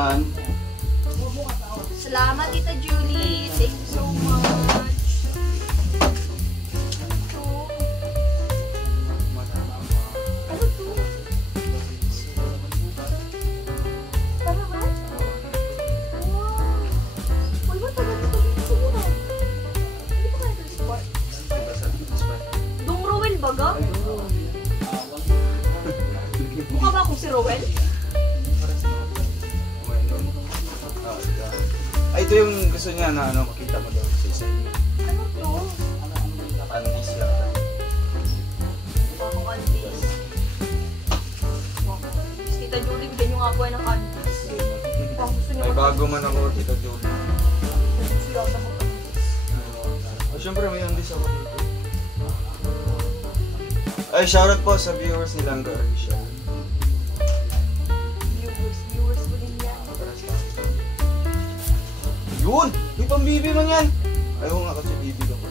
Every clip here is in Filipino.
naman. Salamat, Tita Julie. Thank you so much. Ano to? Tara ba? Wow. Uy, ba't tagal ito dito sa muna? Hindi pa kaya ito sport? Dong Rowel baga? Mukha ba akong si Rowel? Ay, ito yung gusto niya na ano, makita mo daw sa isa niya. Ano to? Pandis yata. Ako candies. Tita Julie, bigyan nyo nga po ng candies. May bago man ako, Tita Julie. Seryoso mo candies. Oh, syempre may andis ako dito. Ay, shoutout po sa viewers ni Langga Arishal. Viewers ko din yan. Yun! May pambibi man yan! Ayaw nga kasi bibig ako.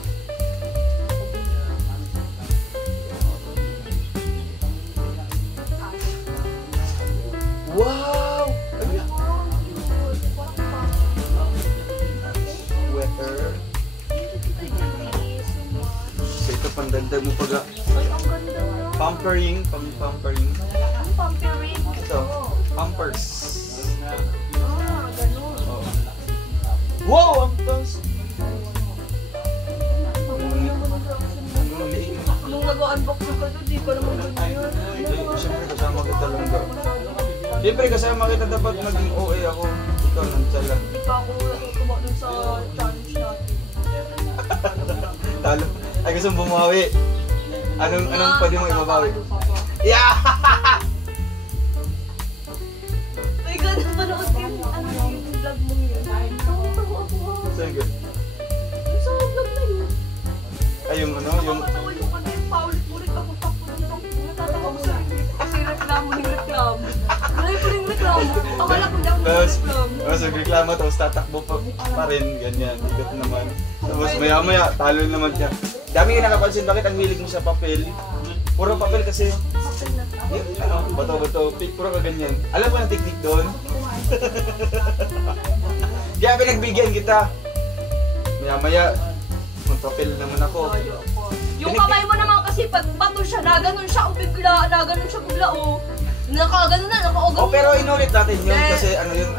Wow! Ano yan? Sweater. So ito pandagdag mo pag Ay, ang ganda na. pampering, pampering. Ang pampering. Ito, pampers. Ah, ganun. Oh. Wow! Ang taas! Nung nag-unbox ko ka doon, di ko naman ganyan. Siyempre kasama kita lang daw. Siyempre kasama kita dapat naging OA ako. Ikaw nagsala. Di pa ako natutuwa dun sa challenge natin. Talo. Ay gusto mong bumawi. Anong pwede mo ibabawi? Yeah! Ay, gano'n panood ko yung vlog mo yun. Tawa-tawa ako. Saan ka? Sa vlog na yun. Ay yung ano, yung... Nakakatawa yung ano yung paulit-ulit ako takbo ng natatawa ko sa rin. Kasi reklamo ng reklamo. Marami ko rin reklamo. Akala ko hindi ako reklamo. Tapos nagreklamo, tapos tatakbo pa rin, ganyan. Ikot naman. Tapos maya-maya, talo naman siya. Dami ka nakapansin, bakit ang hilig mo sa papel? Puro papel kasi. Bato-bato, puro ka ganyan. Alam mo ang technique doon? Kaya pinagbigyan kita. Maya-maya, magpapel naman ako. Yung kamay mo naman kasi pag bato siya, naganon siya o bigla, naganon siya bigla o nakaganon na, nakauganon. Oh, pero inulit natin yun kasi ano yun,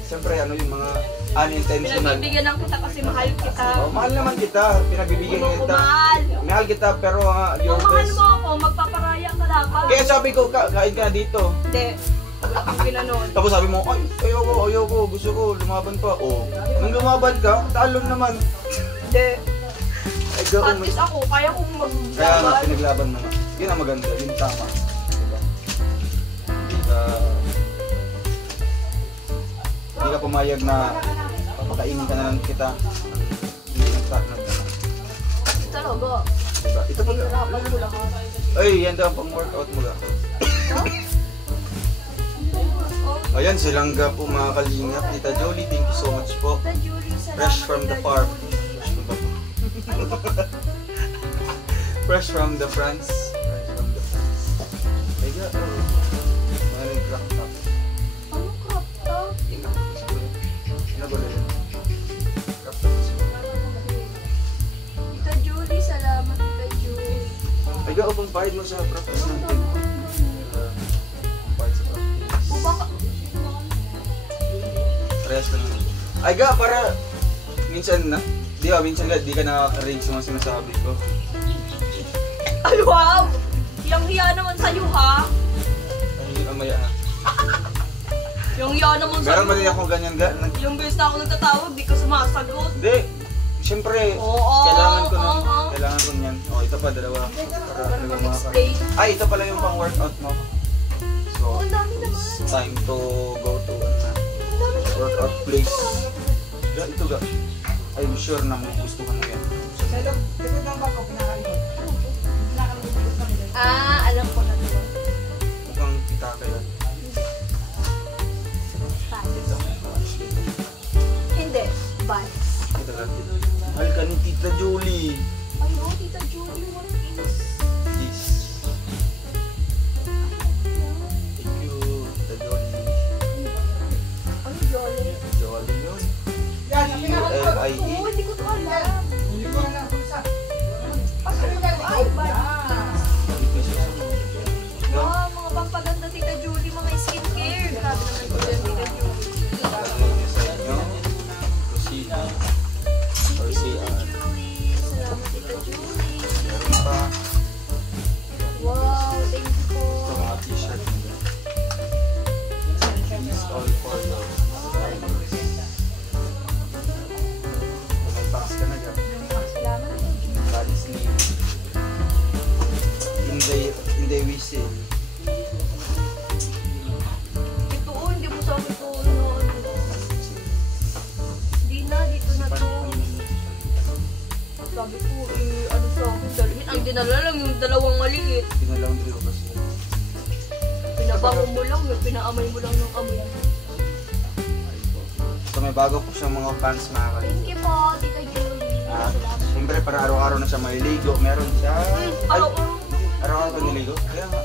siyempre ano yung mga unintentional. Pinagbibigyan lang kita kasi mahal kita. Oh, mahal naman kita, pinagbibigyan kita. Mahal. Mahal kita pero your Kung mahal best. mo ako, magpaparaya ka dapat. Kaya sabi ko, kain ka na dito. Hindi. Ang ginanon. Tapos sabi mo, ay, ayoko, gusto ko, lumaban pa. Oh, nung lumaban ka, talon naman. Hindi. Ay, go. At least ako, kaya kong Kaya nga, maglaban. pinaglaban mo na. Yun ang maganda, yun tama. Diba? Hindi ka pumayag na papakainin ka na lang kita. Hindi nag-partner ka na. Talaga. Diba? Ito pa Hirapan ko lang. ay, yan daw ang pang-workout mo lang. Ayan, silangga po mga kalingap. Tita Jolie, thank you so much po. Tita Julie, salamat. Fresh from the farm. Fresh from the France. Fresh from the France. Ay, ga, ano yung crop top? Ano crop top? Ano ba yun? Crop top. Tita Julie, salamat Tita Julie. Ay, ga, upang pahid mo sa practice natin. Pahid sa practice. O baka, Rest na lang. Ay, ga, para minsan na, di ba, minsan di ka nakaka-read sa mga sinasabi ko. ay wow! Yung hiya naman sa'yo ha? Ay, amaya ha. Yung hiya naman sa'yo. Meron ba din akong ganyan ga? Yung beses na ako nagtatawag, di ka sumasagot. Hindi. Siyempre, Oo, kailangan ko niyan. Oh, ito pa, dalawa. Para mga Stay. ay, ito pala yung pang-workout mo. So, Oo, ang dami naman. it's time to go to Ang dami naman. workout place. Ga, ito ga. I'm sure na gusto ko na yan. Ah, alam ko na ito. Mukhang kita kayo. Hindi, vibes. Ito ga. Mahal ka ni Tita Julie. Ay, no, Tita Julie, what is? Yes. Thank you, Tita Julie. ano sa akin, dalhin. Ang dinala lang yung dalawang maliit. Pinalawang dito kasi. Pinabango mo lang, pinaamay mo lang ng amoy. So may bago po siyang mga pants mga kalingap. Thank you po, Tita Julie. Salamat. Siyempre para araw-araw na siya maliligo. Meron siya. Ay, araw-araw pa niligo? Kaya nga.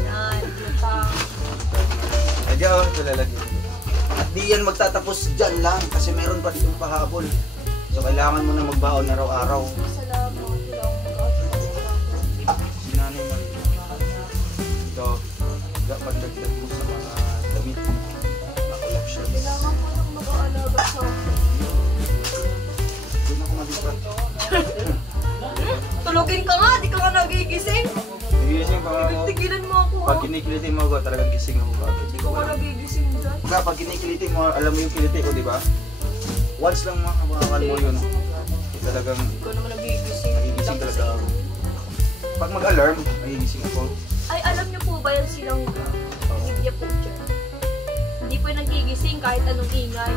Yan, lutang. Adya oh, ito lalagyan. At di yan magtatapos dyan lang kasi meron pa dito pahabol. So kailangan mo na magbaon araw-araw. Salamat. Sinanay mo rin. Ito, pandagdag mo sa mga damit. Nakulap siya. Kailangan ko lang mag-aalaga sa akin. Doon ako malipat. Tulogin ka nga, di ka nga nagigising. Nagigising pa ako. Tigilan mo ako ha. Pag kinikilitin mo ako, talagang gising ako kagad. Di ko nga nagigising dyan. Pag kinikilitin mo, alam mo yung kiliti ko, di ba? Once lang makakabakal mo yun. Talagang Di ko naman nagigising. nagigising talaga ako. Pag mag-alarm, nagigising ako. Ay, alam niyo po ba yan silang media po dyan? Hindi po yung nagigising kahit anong ingay.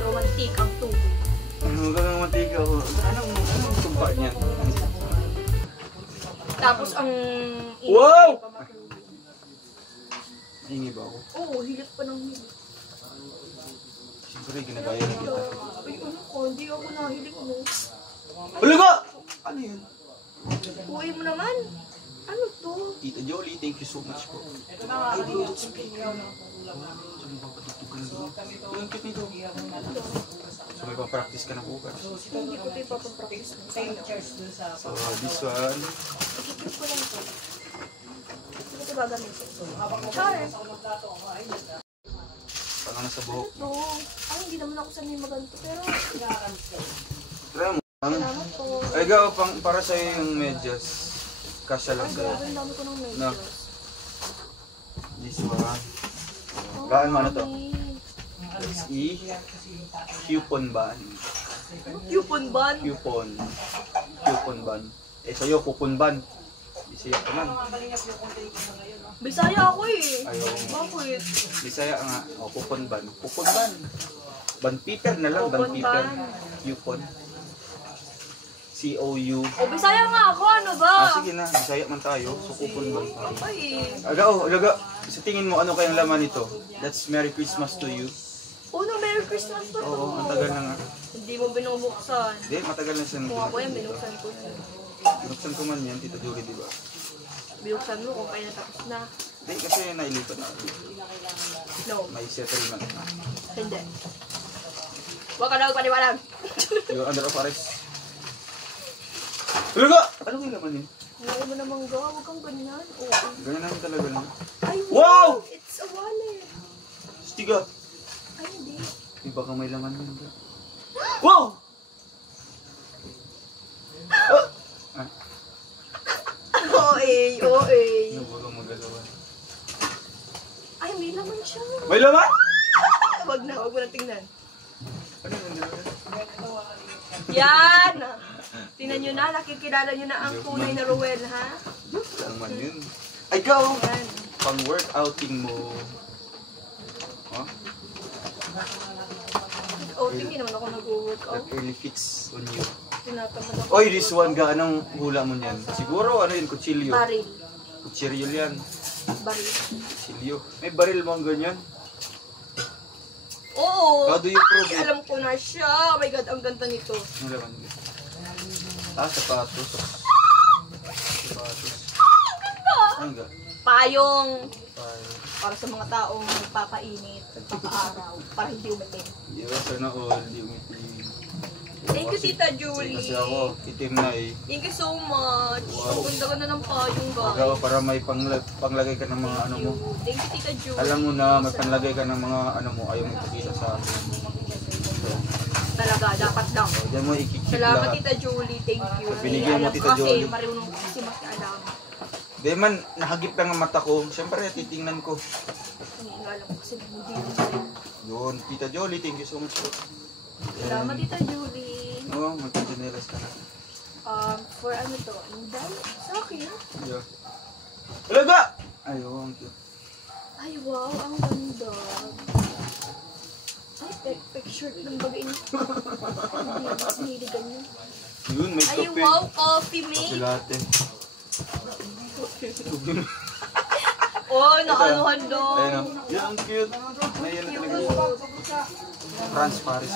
Romantic ang tubig. Ano ka ng mantika ako? Anong sumpa niyan? Tapos ang Wow! Hingi ba ako? Oo, hilit pa ng hilit. Siyempre, ginagaya na kita. Ay, ano ko, hindi ako nahilig mo. Wala ka! Ano yun? Uwi mo naman. Ano to? Tita Jolie, thank you so much po. Ay, don't speak. So, mapapatugtog ka na doon. Yung cute nito. So, may pang-practice ka na bukas. Hindi ko ito ipapapractice. So, this one. Ikikip ko lang ito. Hindi ko gagamitin. Char! Parang nasa buhok. Ito. Ay, hindi naman ako sanay maganto. Pero, Try mo. salamat po. Ay, ikaw, para sa'yo yung medyas. Kasya lang Ay, sa'yo. grabe, ang dami ko ng No. medyas. This one. Oh, Gaan mo ano to? mami. Coupon ban. Coupon ban? Coupon. Coupon ban. Eh, sa'yo, coupon ban. Bisaya ka man. Bisaya ako eh. Ayaw. Bakit? Bisaya nga. O, coupon ban. Coupon ban. Ban paper na lang. Ban Coupon paper. ban. Coupon. C-O-U. O, Bisaya nga ako. Ano ba? Sige na. Bisaya man tayo. So, coupon ban tayo. Ay. Alaga. Sa tingin mo, ano kayang laman nito? That's Merry Christmas to you. Uno, Merry Christmas pa to. Oo, ang tagal na nga. Hindi mo binubuksan. Hindi, matagal na siya. Kung ako yan, binuksan ko na. Binuksan ko man yan, Tita Jolie, di ba? Binuksan mo kung kaya tapos na. Hindi, kasi nailipat na. No, May settlement na. hindi. Huwag ka na magpaniwalang. Yung under of arrest. Talaga! Ano yung laman yun? Huwag mo namang gawa. Huwag kang ganyan. Oo. Ganyan namin talaga na. Ay, Wow! It's a wallet. Stiga! Ay, hindi. Di ba kang may laman yun? Wow! Ah! OA, OA. Ano ba kang magalawan? Ay, may laman siya. May laman? Wag na, wag mo na tingnan. Ano yung laman? Yan! Tingnan nyo na, nakikilala nyo na ang tunay na Ruel, ha? Laman yun. Ay, ikaw! Yan. Pang workouting mo. Oh? Oh, hindi naman ako nag-workout. That really fits on you. Tinatamad ako. Oy, this one ga, anong hula mo niyan? Siguro, ano yun, kutsilyo. Baril. Kutsilyo yan. Baril. Kutsilyo. May baril mo ang ganyan? Oo! How do you prove Ay, it? alam ko na siya. Oh my God, ang ganda nito. Ano laman yun? Sapatos. Sapatos. Ano ga? Payong. Tayo. Para sa mga taong nagpapainit, nagpapaaraw, para hindi umitim. Yes, sana all. Di umitin. Thank you, Tita Julie. Kasi ako, itim na eh. Thank you so much. Wow. Ang ganda-ganda ng payong, guys. Magawa para may panglagay ka ng mga ano mo. Thank you, Tita Julie. Alam mo na, may panlagay ka ng mga ano mo, ayaw mo ipakita sa akin. So, Talaga, dapat lang. diyan mo ikikip Salamat, lahat. Tita Julie. Thank you. Binigyan mo, Alam ko Tita Julie. Kasi marunong kasi makialam. Di man, nahagip lang ang mata ko. Siyempre, titingnan ko. Hindi alam ko kasi hindi. Yun, Tita Jolie, thank you so much po. Salamat, Tita Julie. Oo, magka-generous ka na. For ano to? Inday? Sa akin? Yeah. Talaga! Ay, oo, ang cute. Ay, wow. Ang ganda. Ay, aesthetic picture ng bagay niya. Hindi ganyan. Yun, may Ay, kape. wow, coffee mate. Kape latte. Oh, nakaluhan daw. Ayun o. Yan, ang cute. Ayan na talaga. France, Paris.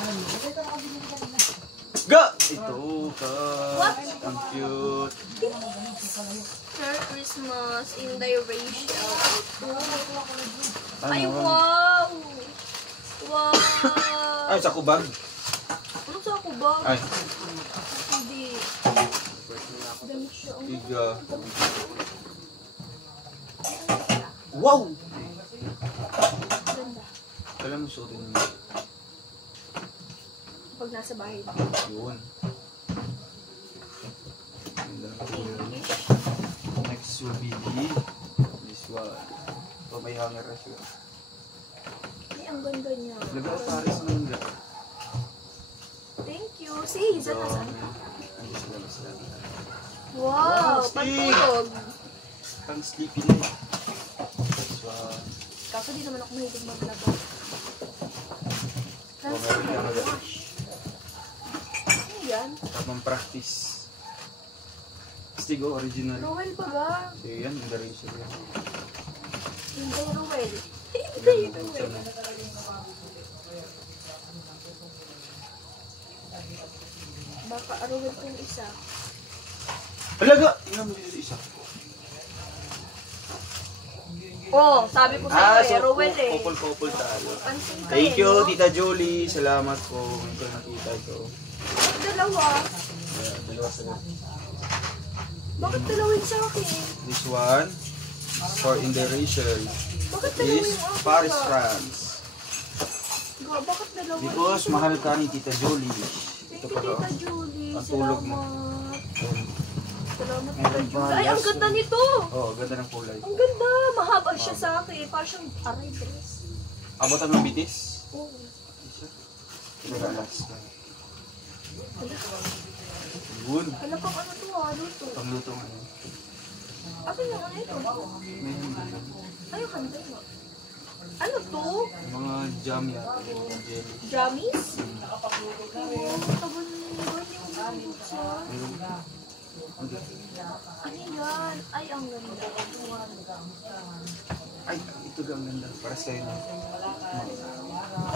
Go! Ito ka. What? Ang cute. Merry Christmas in the Rachel. Ay, Ano? wow! Wow! Ay, sa kubag. Ano sa ako ba? Ay, Hindi. Damit siya. Oh. tiga. Wow! Ganda. Alam mo, suotin mo. Pag nasa bahay. Yun. Next will be this one. Ito may hanger na siya. Ay, ang ganda niya. Laga Paris naman ga. Thank you. Si Hazel nasan? Andi sila na sila. Wow! Steve! Pantulog. Pang sleepy na. This one. Kaso di naman ako mahilig maglaba. Oh, meron ka mag- Ano yan? Tapang practice. Stigo original. Rowel pa ba? So yan, yung duration yan. Hindi Rowel. Hindi Yan, Rowel. buksan mo. Baka Rowel ko yung isa. Alaga! Tingnan mo dito isa. Oh, sabi ko sa'yo Rowel eh. Couple tayo. Pansin ka Thank eh, you, no? Tita Julie. Salamat po. Ngayon ko nakita ito. Bakit dalawa? Yeah, dalawa sila. Bakit dalawin sa akin? This one, for Indonesia, Bakit dalawin is yung akin Paris, ka? France. Bakit dalawa? Because mahal ka ni Tita Julie. Thank Ito you, pa Tita Julie. Ang tulog mo. Salamat, Tita Meron pa, Julie. Ay, ang last ganda one. nito. Oh, ganda ng kulay. Ang ganda. Mahaba siya sa akin. Parang siyang aray dress. Abutan ng bitis. Oo. Ito na last. Hala. Yun. Hala pang ano to ha? Luto. Pangluto ngayon. Ano yung ano ito? May hindi lang. Ay, yung handa mo. Ano to? Mga jam yata. Mga jelly. Jammies? Oo. Tabon yung siya. Meron. Hindi. Ano yan? Ay, ang ganda. Ay, ito ang ganda. Para sa na.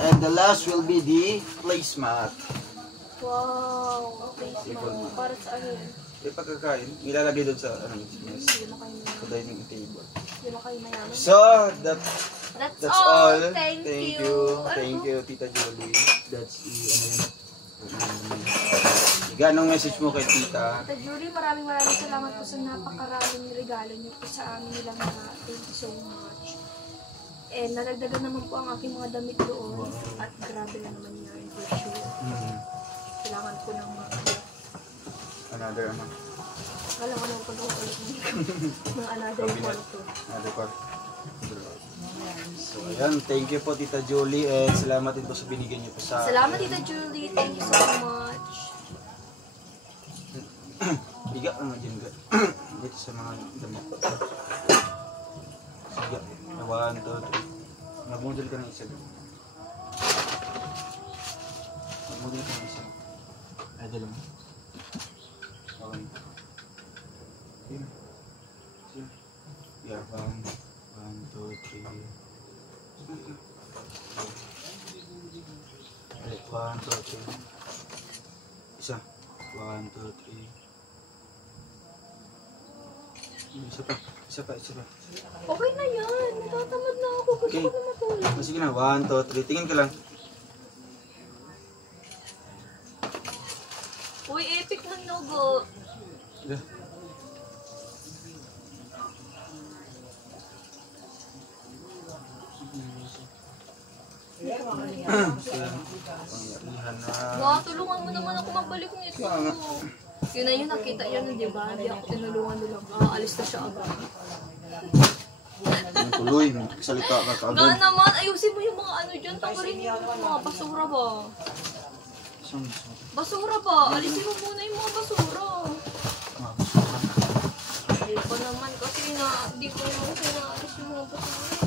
And the last will be the placemat. Wow. Place mo. Para sa ano yun? Yung pagkakain, ilalagay doon sa ano, yes, Hindi mo kayo sa dining table. Hindi mo kayo mayaman. So, That's that's all. Thank you. Thank you, Tita Julie. That's ano yun. Ganong message mo kay Tita? Tita Julie, maraming salamat po sa napakaraming regalo niyo po sa amin nilang mga. Thank you so much. And nadagdagan naman po ang aking mga damit doon. At grabe na naman yan, for sure. Kailangan ko ng mga Another ano? Kala ko naman pag-gawa ulit ng another photo. Another part. So, ayan. Thank you po, Tita Julie. And salamat din po sa binigyan niyo po sa... Salamat, Tita Julie. Thank you so much. Biga ang dyan ga. Dito sa mga damo. Sige. 1, 2, 3. Nabudol ka ng isa. Nabudol ka ng isa. Ay, dalawa. Okay. Sige. Sige. Yeah, 1, 2, 3. Ulit, 1, 2, 3. Isa. 1, 2, 3. Isa pa. Okay na yan. Natatamad na ako. Gusto Okay. ko na matulog. Sige na, 1, 2, 3. Tingin ka lang. Uy, epic ng logo. Yeah. Pangyarihan na. Wow, tulungan mo naman ako magbalik ng ito. Yun na yun, nakita yun, di ba? Hindi ako tinulungan nila. Alis na siya agad. Ang tuloy, magsalita ka Nga kaagad. naman, ayusin mo yung mga ano dyan. Tanggalin mo yung mga basura ba? Basura ba? Alisin mo muna yung mga basura. Hindi pa naman kasi di ko naman sinaalis yung mga basura.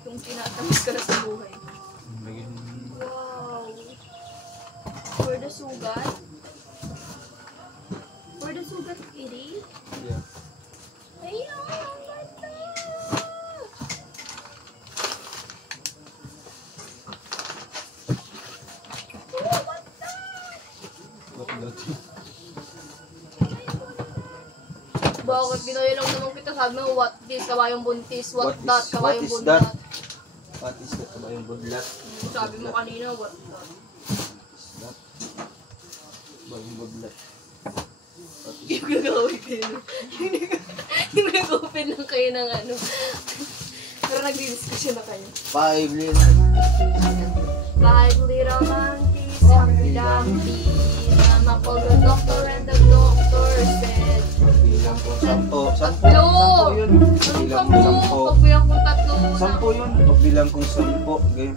Yung Tapos ka na sa buhay. Lagyan. Wow! For the sugat? For the sugat, Kitty? Yeah. Ayun! Ganda! Oh, ganda! Bakit ginaya lang naman kita? Sabi mo, what this? Kabayong buntis. What that? Kabayong What is buntis. that? What is that? Kabayong budlat. Sabi mo kanina, what that? That. Kabayong budlat. Yung gagawin kayo. Yung nag-open lang kayo ng ano. Pero nagdi-discussion na kayo. 5 little monkeys. 5 little monkeys, Humpty Dumpty. Mama called the doctor and the doctor said, Bilang ko 10. 10. Tatlo! 10 yun. Anong Bilang ko 10. Pagbilang kong tatlo na. 10 yun. Pagbilang kong 10. Game.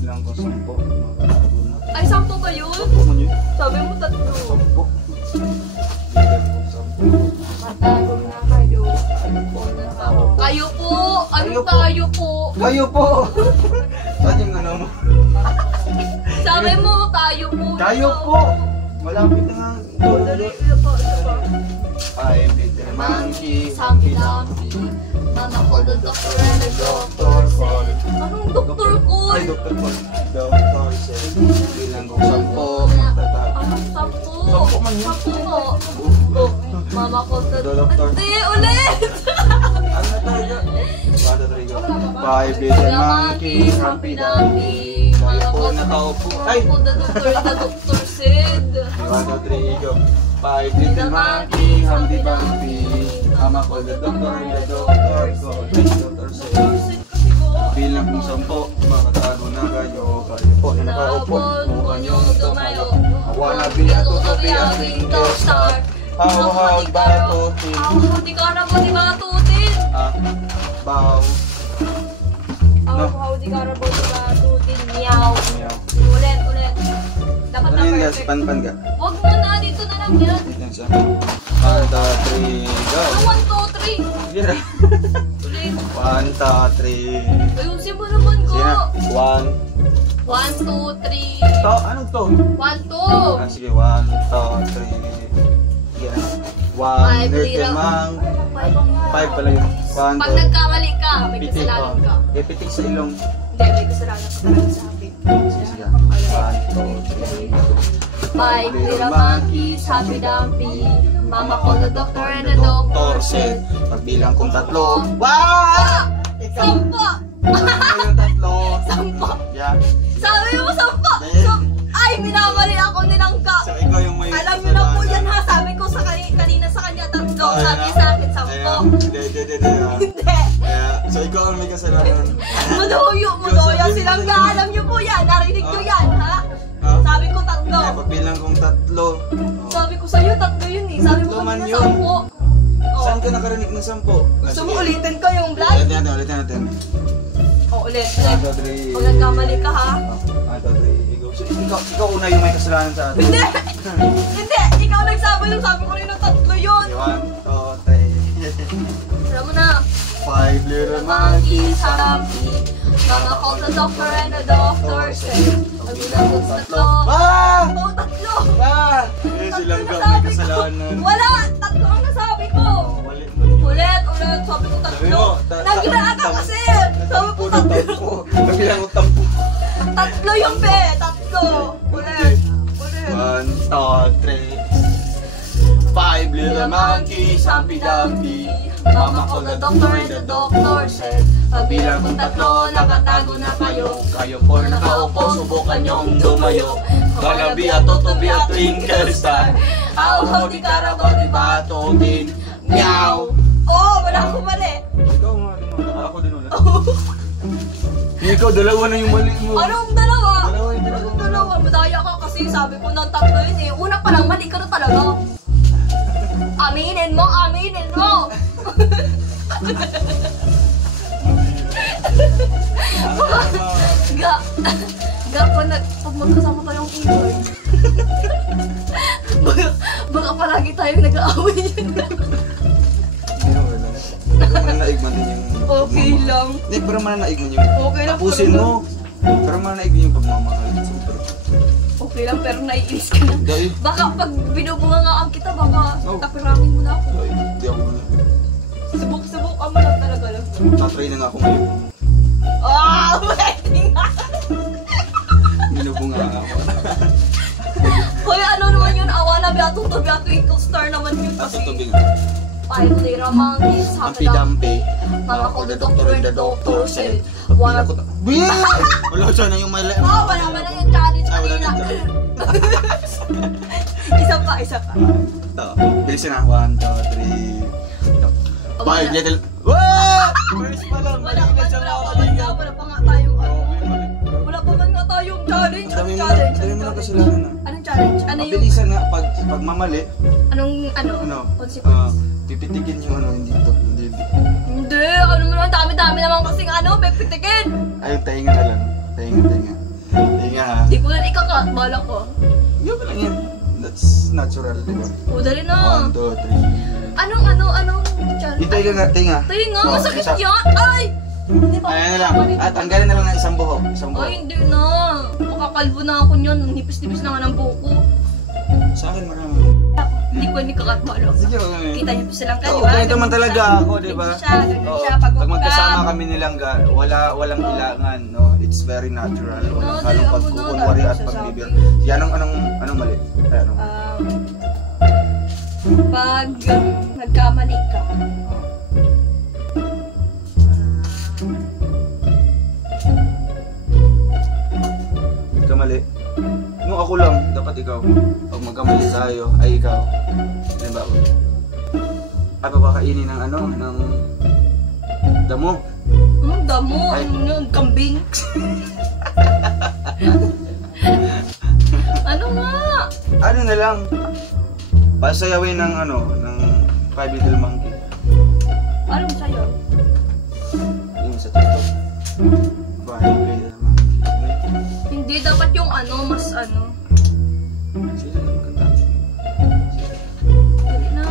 Bilang ko 10. Ay, 10 ba yun? 10 man yun. Sabi mo tatlo. 10. Bilang ko 10. Matagom na kayo. Kayo po! Anong tayo po? Kayo po! Saan yung ano mo? Sabi mo, tayo po. Kayo po! Malapit na nga. Dali, ito po. 5 little monkeys. Humpty Dumpty. Mama called the doctor and the doctor said, anong doktor ko? Ay, Dr. Paul. Doctor said, bilang ko 10. Magtatapos. Anong 10? 10 man yun. 10 po. Oh, mama called the Doctor. Hindi, ulit! Ano na tayo? 5 little monkeys. Humpty Dumpty. Kayo po nakaupo. Ay! Mama called the doctor said, 1, 2, 3, go. 5 little monkeys. Humpty Dumpty. Mama called the doctor and the doctor called. The doctor said, bilang kung 10, makatago na kayo. Kayo po na nakaupo. Mukha niyo tumayo. I wanna be a twinkle star. How di ba tutin? Di ka na po, di ba tutin? Ah, bow. No. How di ka na po, di ba tutin? Meow. Meow. Ulit. Dapat Ano na yun guys? perfect. Pan ka? Wag mo na, dito na lang yan. Dito yan siya. 1, 2, 3, go. 1, 2, 3. Sige na. Ulit. 1, 2, 3. Ayusin mo naman ko. Sige na. 1. 1, 2, 3. To, anong to? 1, 2. Ah, sige, 1, 2, 3. Sige na. 1 little mang. 5 pala yun. 1, Pag nagkamali ka, may kasalanan ka. Pitik sa ilong. Hindi, may kasalanan ka talaga sa akin. Sige, sige. 1, 2, 3. 5 little monkeys, Humpty Dumpty. Mama called the doctor and the doctor said, pagbilang kong 3. Wow! Ikaw! 10! yung 3. 10! Yeah. Sabi mo 10! Ay, minamali ako nilangga. So, ikaw yung may Alam niyo na po yan ha, sabi ko sa kanina sa kanya 3. Sabi sa akin 10. Hindi. Hindi. So, ikaw ang may kasalanan. Maduyo silang alam niyo po yan. Narinig niyo yan, ha? Ha? Sabi ko 3. Pagbilang kong 3. Sabi ko sa'yo 3 yun eh. Sabi mo Tatlo man kanina yun. 10. Saan ka nakarinig ng 10? Gusto mo ulitin ko yung vlog? Ulitin natin. Ulit. 1, 2, 3. Pag nagkamali ka ha? 1, 2, 3. Ikaw. So, ikaw una yung may kasalanan sa atin. Hindi! Hindi! Ikaw nagsabi yung sabi ko rin ng 3 yun. 1, 2, 3. Alam mo na. 5 little Monkeys, monkeys. Humpty. Mama called the doctor and the doctor said, pagbilang ko sa 3. Ah! Oh, 3! Ah! Eh, silang ka may kasalanan. Wala! 3 ang nasabi ko! Ulit. Ulit! Sabi ko 3. Sabi mo, Naglaan ka kasi! Sabi ko 3. Pagbilang ko 10. 3 yung pe! 3! Ulit! 1, 2, 3. 5 little monkeys, Humpty Dumpty. Mama called the doctor and the doctor said, pagbilang kong 3, nakatago na kayo. Kayo po na nakaupo, subukan niyong dumayo. Gonna be a toto, be a twinkle star. How di karabaw, di ba tutin? Meow! Oh, wala akong mali! Ikaw nga, ako din ulit. Ikaw, dalawa na yung mali mo. Anong dalawa? Dalawa yung dalawa. Anong dalawa? Madaya ka kasi sabi ko ng 3 yun eh. Una pa lang, mali ka na talaga. Aminin mo! Aminin mo! Ga pag magkasama tayong keyboard. baka palagi tayong nag-aaway yun. Hindi na wala. pero mananaig man din yung Okay lang. Hindi, pero mananaig man yung Okay lang. tapusin mo. Pero mananaig din yung pagmamahal. Super. Okay lang, pero naiinis ka na. Dahil, Baka pag binubungangaan kita, baka Oh. tapirangin mo na ako. hindi ako na. Subok-subukan mo lang talaga lang. Tatry na nga ako ngayon. Ah, wedding na! Binubunga nga ako. Hoy, ano naman yun? Awa na biato to biato ikaw star naman yun Tapos kasi. tubig. Finally, Ramangis, Ampi dampi. Mga ko the doctor and the doctor said, Wala wala ko. Bin! Wala siya na yung may Oh, wala man na yung challenge Ay, wala kanina. na. Isa pa, isa pa. Ito. Bilisin na. 1, 2, 3. 5 little. Wow! First pa lang. Wala pa nga tayong ano. Wala pa man nga tayong challenge. Anong challenge? Dami mo na kasalanan na. Anong challenge? Ano yung, Mabilisan nga pag mamali. anong, Ano? consequence? Pipitikin yung ano, hindi to. Hindi. Hindi, ano naman, dami-dami naman kasing ano, pipitikin. Ayun, tainga na lang. Tainga. Tainga ha. Di ko na ikakat, bala ko. Yung lang yan. That's natural, di ba? O, dali na. 1, 2, 3. Anong challenge? Ito yung nga, tainga. Tayo nga, Oh, masakit isa. yan. Ay! Hindi pa. Ayan na lang. At tanggalin na lang ng isang buhok. Isang buhok. Ay, hindi na. Makakalbo na ako niyan. Nipis-nipis na nga ng buko. Sa akin marami. Hindi ko nikakat, bala ko. Sige, okay. Kita niyo po silang kayo. Oo, ganito man talaga ako, di ba? Ganyan Oo. siya. Pag magkasama kami nilang walang ilangan, no? It's very natural. Walang No, halong dali, pagkukunwari ako at na, pagbibir. sasabi. Yan anong mali? Ay, ano? Pag nagkamali ka, Kamali. Nung ako lang, dapat ikaw. Pag magkamali tayo, ay ikaw. Di ba? Ay, papakainin ng ano, ng damo. anong damo? Ay. Ano yun? Kambing? Ano nga? Ano na lang, pasayawin ng ano, ng 5 little monkey. Anong sayo? Yung sa TikTok. 5 little monkey. Hindi, dapat yung ano, mas ano. Sila lang kanta. Dali na.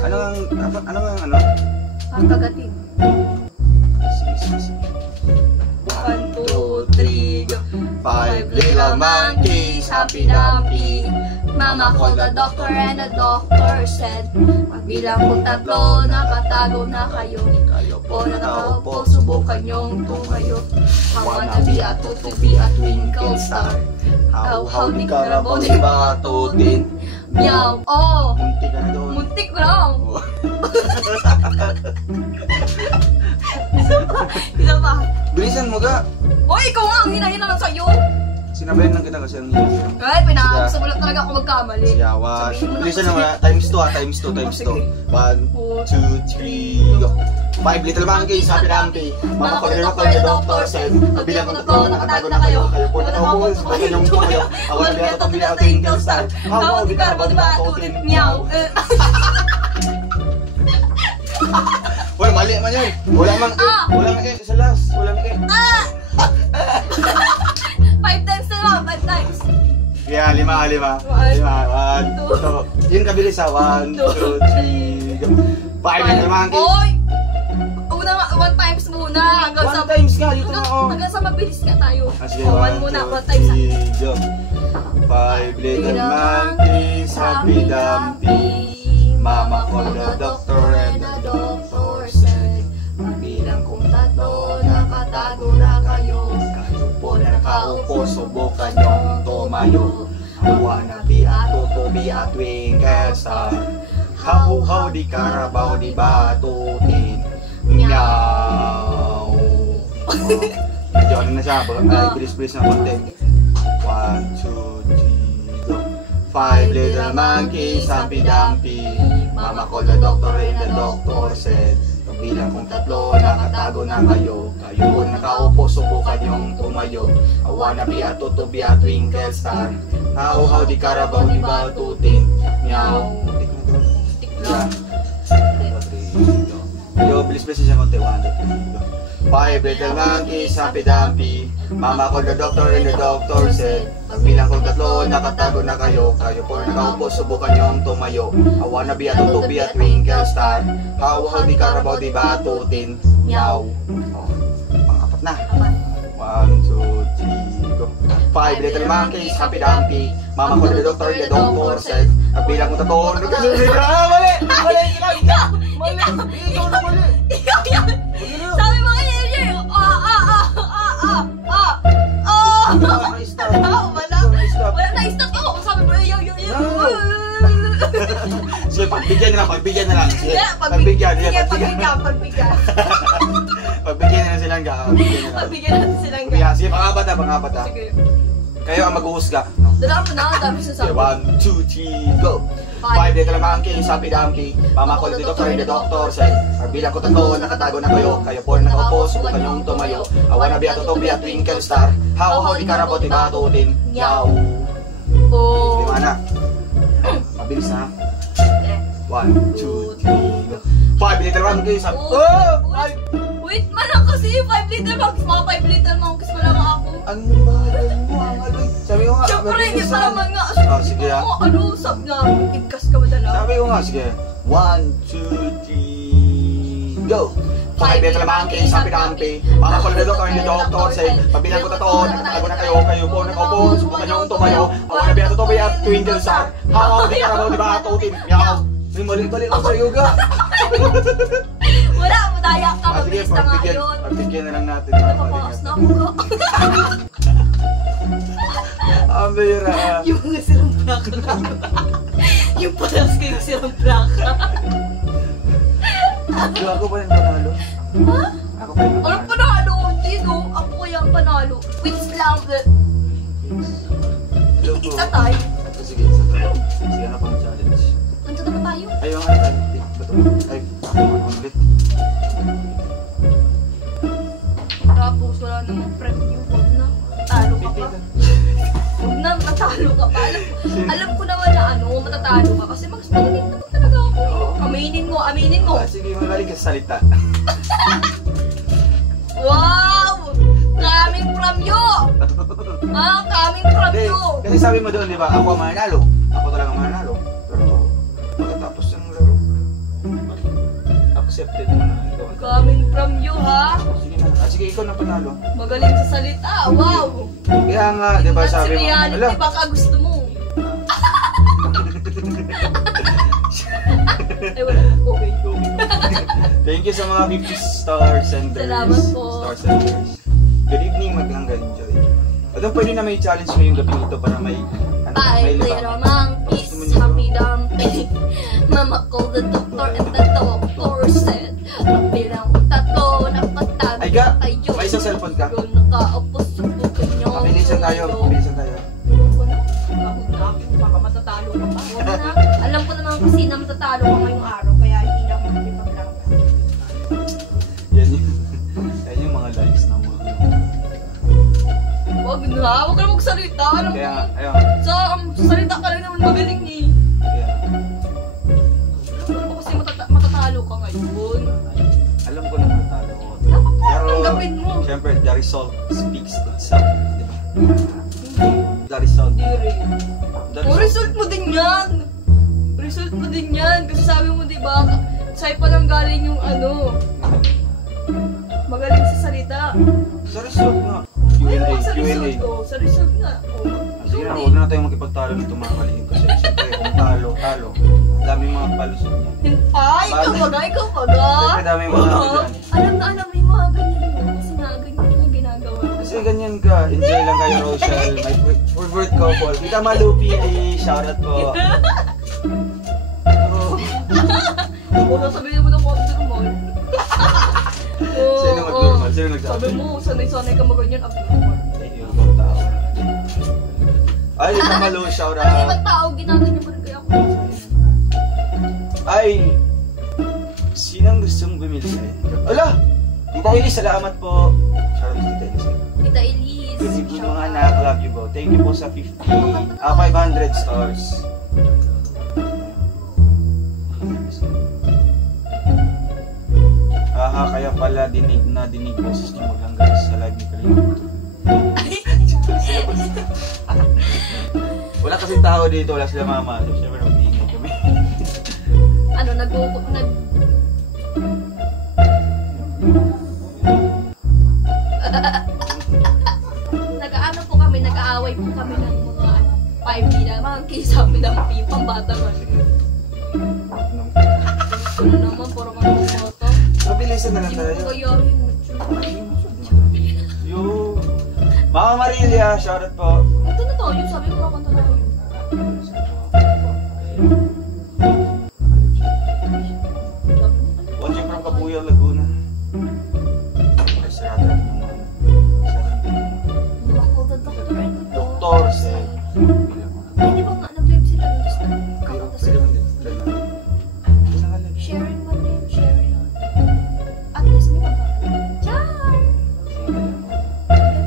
Ano ang ano? Kakagatin. Sige. 1, 2, 3, go. 5 little monkeys, happy dumpy. Mama called the doctor and the doctor said, pagbilang ko 3, nakatago na kayo. Kayo Po na nakaupo, subukan yung tumayo. I wanna be a tutubi a twinkle star. How di karabo di ba tutin? Meow, oh! Munti ka na doon. Muntik lang! Oh. Isa pa. Bilisan mo ga. Hoy, ikaw nga ang hina-hina lang sa'yo! Sinabayan lang kita kasi ang hirap. Ay, pinakagusto mo lang talaga ako magkamali. Siyawan. Sabihin mo na Bilisan kasi. na wala. Times 2 times 2, times 2. Sige. 1, 2, 3, go. 5 little monkeys, happy dumpy. Mama ko nila ko, the doctor said, kabilang ko na to, nakatago na kayo. Kayo po na nakaupo, subukan yung tumayo. Awan na biya to, biya to, twinkle star. How di karabo di ba tutin? Meow. Uy, mali man yun. Walang mang walang sa last. Walang 5 times na naman, 5 times. Yeah, 5. 1, 2. Yun kabilis ha. 1, 2, 3, go. 5 little monkeys. Oy! Una nga, 1 times muna. Hanggang sa... 1 times nga, dito na ako. Hanggang sa mabilis nga tayo. Sige, 1 muna, 1 times. 2, 3, go. 5 little monkeys, happy dumpy. Mama called the doctor and the doctor said, Bilang kong 3, nakatago na kayo. kayo po na nakaupo, subukan yung tumayo. I wanna be a tutubi a twinkle star. How di karabaw di batutin. Meow. Medyo ano na siya, ay bilis-bilis na konti. 1, 2, 3, go. 5 little monkeys, happy dumpy. Mama called the doctor and the doctor said, bilang kong 3, nakatago na kayo. Kayo po nakaupo, subukan yung tumayo. I wanna be a tutubi a twinkle star. How di karabaw di batutin. Meow. Tik lang. Yo, bilis-bilis siya konti. 1, 2, 3, go. 5 little monkeys, Humpty Dumpty. Mama called the doctor and the doctor said, pagbilang ko 3, nakatago na kayo. Kayo po nakaupo, subukan niyong tumayo. I wanna be a to be a twinkle star. How di Carabao, di batutin. Meow. Oh, pang-apat na. 1, 2, 3, go. 5 little monkeys, Humpty Dumpty. Mama called the doctor and the doctor said, pagbilang ko 3, mali! Ikaw na mali! Ikaw yan! Sabi mo kay Yeye, wala na-stop ako. Sabi mo, yo. Sige, pagbigyan na lang. Sige, Pagbigyan. Pagbigyan na lang silang ga. Pagbigyan natin silang ga. Sige, pang-apat na. Sige. Kayo ang mag-uusga. Dala mo na, dami sa sabi. 1, 2, 3, go! 5 little monkeys, Humpty Dumpty. Mama called the doctor and the doctor said, pagbilang ko 3, nakatago na kayo. Kayo po nakaupo, subukan niyong tumayo. I wanna be a twinkle star. How di Carabao, di batutin. Meow. Oh. Lima na. Mabilis na. 1, 2, 3, go. 5 little monkeys. Wait man lang kasi 5 little monkeys. Mga 5 little monkeys pa lang ako. Ang bagal mo, ang aloy. Sabi ko nga. Siyempre, hindi pa naman nga. Sige ah. Sabi nga, igkas ka ba dala? Sabi ko nga, sige. 1, 2, 3, go! 5 little monkeys, Humpty Dumpty. Mama called the doctor and the doctor said, pagbilang ko 3, nakatago na kayo. Kayo po nakaupo, subukan niyong tumayo. I wanna be a twinkle star. How di Carabao, di batutin. Meow. Balik ako sa yoga. Wala, madaya ka. Sige, Mabilis na nga yun. pagbigyan na lang natin. Napakas na ako ka. Ang bira. Yung mga silang plaka. Yung palas ko yung silang plaka. Ako pa rin panalo. Ha? Ako pa rin Anong panalo? Dino, ako kaya ang panalo. Wins lang. Isa tayo. Sige, isa tayo. Sige, ano pang challenge? Nandito naman tayo. Ayaw nga tayo. Ay, ulit. Tapos wala namang preview. Huwag na. Talo ka pa. Huwag na, matatalo ka pa. Alam ko naman na matatalo ka. Kasi mas magaling naman talaga ako. Aminin mo. Sige, magaling ka sa salita. Wow! Coming from you! Coming from Hindi, you! kasi sabi mo doon, di ba, ako ang mananalo. Ako talaga mananalo. Pero, pagkatapos ng laro, accepted mo na ikaw. Coming from you, ha? Sige na. Sige, ikaw na panalo. Magaling sa salita. Wow! Kaya nga, di ba, That's sabi mo, reality, baka gusto mo. Ay, wala. Okay. Thank you sa mga 50 star senders. Salamat po. Star senders. Good evening, mag-hanggang enjoy. At pwede na may challenge ngayong gabi ito para may... Five little monkeys, Humpty Dumpty. Mama called the doctor and the doctor said, pagbilang ko 3, nakatago Ay ga, na kayo. may isang cellphone ka? Nakaupo, subukan niyo. Mabilisan tayo. Baka matatalo ka pa. Alam ko naman kasi na matatalo ka ngayong araw, kaya hindi na ako magpapaglang. Yan yung mga likes ng mga... Huwag ka na magsalita. Alam ko. Kaya, ayun. Salita ka lang naman magaling eh. Kaya, Alam ko kasi matatalo ka ngayon. alam ko na matalo ko. Dapat mo Pero, tanggapin mo. syempre, the result speaks itself. Di ba? The result. Hindi rin. The Result mo din yan. Result mo din yan. Kasi sabi mo diba, sa'yo pa lang galing yung magaling sa salita. Sa result nga. Ayun, sa Q&A. result ko. Sa result nga. Sige na, huwag na tayong makipagtalo nito mga kalihim. Kasi syempre, kung talo. Ang daming mga palusot niya. Ay, ikaw baga. Siyempre, daming mga ano dyan. Alam mo yung mga ganyan mo. Kasi nga, ganyan mo ginagawa. Kasi ganyan ka. Enjoy lang kayo, Rochelle. My favorite couple. Kita Malupili. Shoutout po. Huwag na sabihin mo ng abnormal. Sino mag-normal? Sino nagsabi? Sabi mo, sanay-sanay ka maganyan, abnormal. Yung mga tao. Ay, yung Malu, Ang shoutout. ibang tao, ginaganyan mo rin kaya ako. Ay, sinang gustong bumili sa'yo? Ala! Tita Elise, salamat po. Shoutout sa Tita Elise. Tita Elise. Good evening mga anak, love you po. Thank you po sa 500 stars. kaya pala dinig boses niyo maglanggas sa live ni Kalimut. Wala kasi tao dito, wala sila mama. So, syempre mag-iingay kami. Ano, nag-aano po kami, nag-aaway po kami ng mga 5D naman, kisabi ng pambata man. Ano naman, puro mga photo. Mabilisan na lang Hindi tayo. mo kayahin mo. Yo! Mama Marilia, shoutout po. Ito na to, yung sabi mo makanta na yun. Watching from Kabuyao, Laguna. Ay, sarado lang naman. Doktor, said. Hindi ba nga nag-live sila? Kakanta sila. Sharing man din, sharing. At least may magkakanta. Char!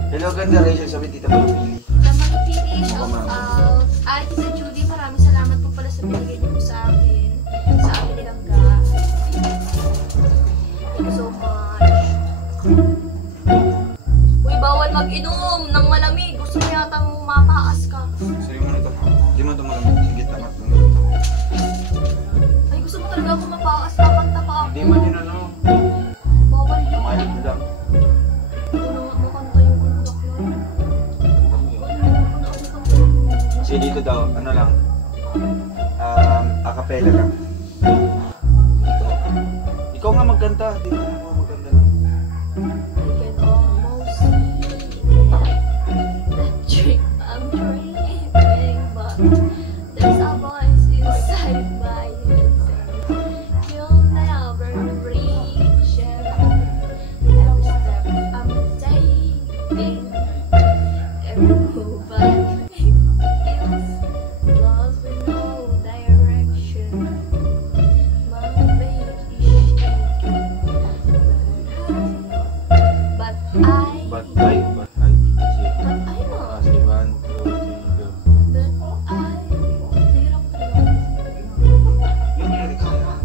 Hello, ganda Rachel, sabi tita Malupili. Naman pili, shout out. Ay, Tita Judy, maraming salamat po pala sa binigay niyo po sa akin. Sa akin nilang ga. Thank you so much. Uy, bawal mag-inom ng malamig. Gusto mo yatang mapaas ka. Sige mo na ito. Hindi mo ito malamig. Sige, tamat mo na ito. Ay, gusto mo talaga ako mapaas. Kakanta pa ako. Hindi man yun ano. Bawal yun. Malig lang. Ano nga makanta yung kundak yun? Kasi dito daw, ano lang. Acapella lang. Ikaw nga magkanta. Di ba ako magkanta lang. I can almost see that I'm dreaming, but there's a voice inside my head saying you'll never reach it. Every step I'm taking, every move I make feels lost with no direction. My faith is shaking, but I But I. Sige. but I know Sige, 1, 2, 3, go. that I hirap talaga. Yung lyrics nila.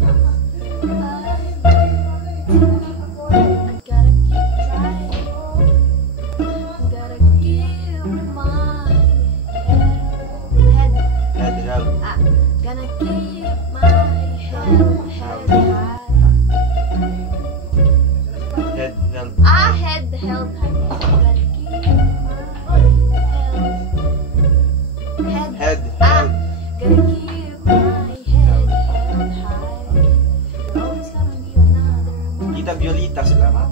I gotta keep trying. Gotta give my head. Head held. Gonna keep my head high. Head held. Head held high. Gotta keep my head. Head held. Gotta keep my head held high. There's always gonna be another moment. Tita Violita, salamat.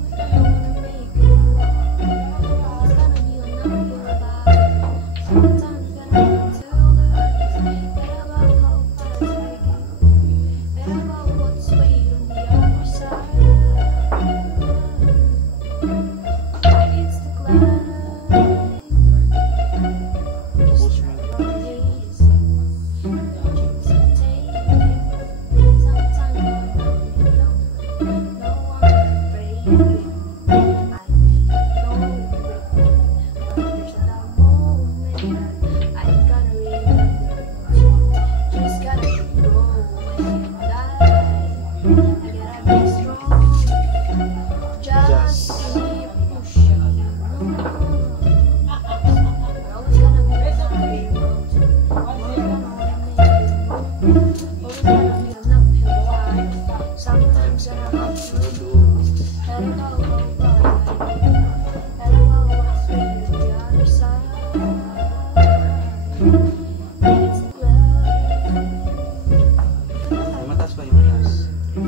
Matas pa yung matas. Yung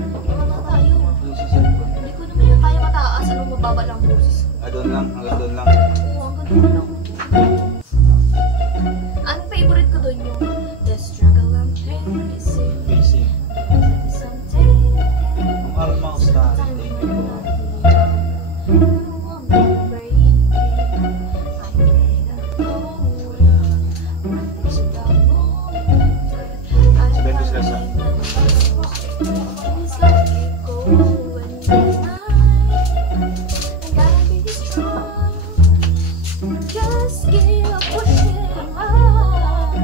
sa cellphone. Hindi ko naman yung kaya mataas. Anong mababa lang boses ko? Doon lang, hanggang doon lang. Oo, ang ganda lang. Anong favorite ko doon yung The struggle I'm facing. Facing. Something. Ang Alma Star, thank you po. Sabihin ko sila sa Just keep pushing on.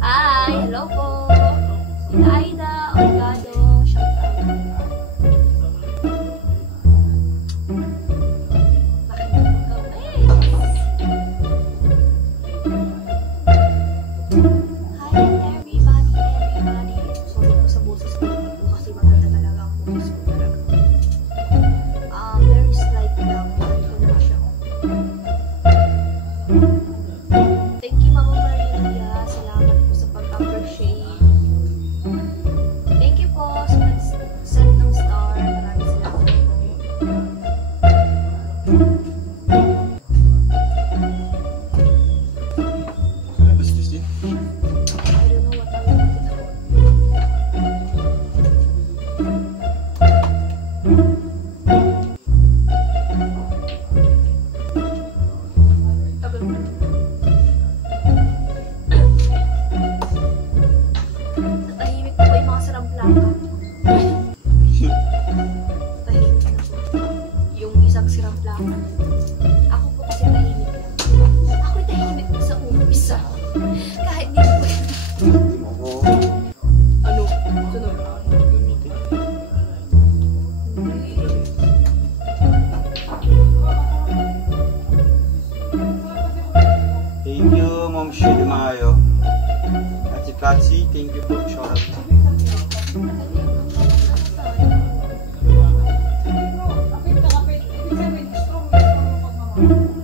Ay, hello po. Aida Orgado, shout out. Kahit di po. Ako, Ano? Sunod. gamitin. Thank you, Ma'am Shirley Mayo. At si Katsi, thank you po. Shout out. Kapit ka, kapit. Ibig sabihin, strong.